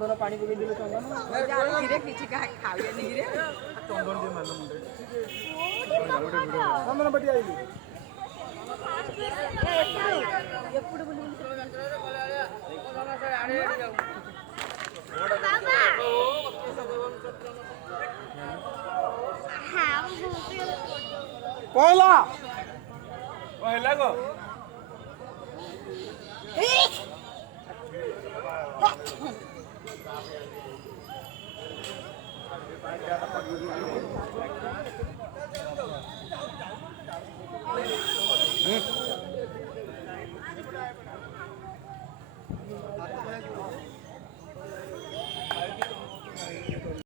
ଚନ୍ଦନ ପାଣି ପକେଇ ଦେଲେ ଚନ୍ଦନ ଚନ୍ଦନ ଟିକେ ମାରିଲ ମୁଣ୍ଡରେ ଚନ୍ଦନ ପାଟି ଆଇଲି ఎప్పుడు କହିଲା କହିଲା ଗो